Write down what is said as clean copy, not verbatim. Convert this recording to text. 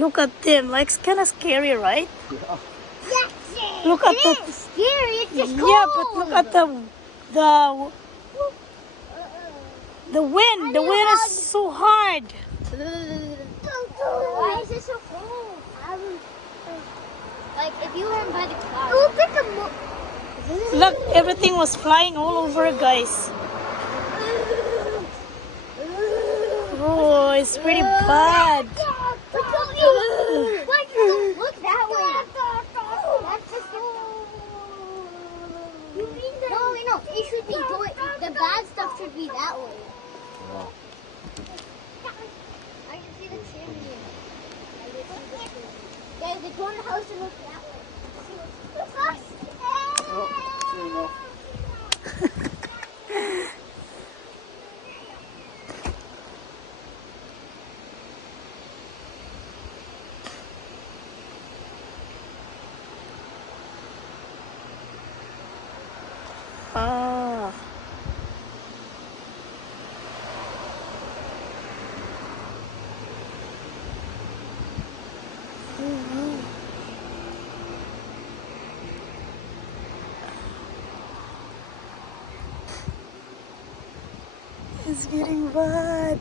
Look at them. Like, it's kind of scary, right? Yeah. Look at It is scary. It's just cold. Yeah, but look at the the wind. The wind is so hard. Why is it so cold? Like if you weren't by the clouds. Look at the Look, everything was flying all over, guys. Oh, it's pretty bad. Look that way. That's just no. It should be the bad stuff should be that way. Wow. I can see the chimney. Guys, they go in the house and look that way. Oh, sure enough. Ah. It's getting bad.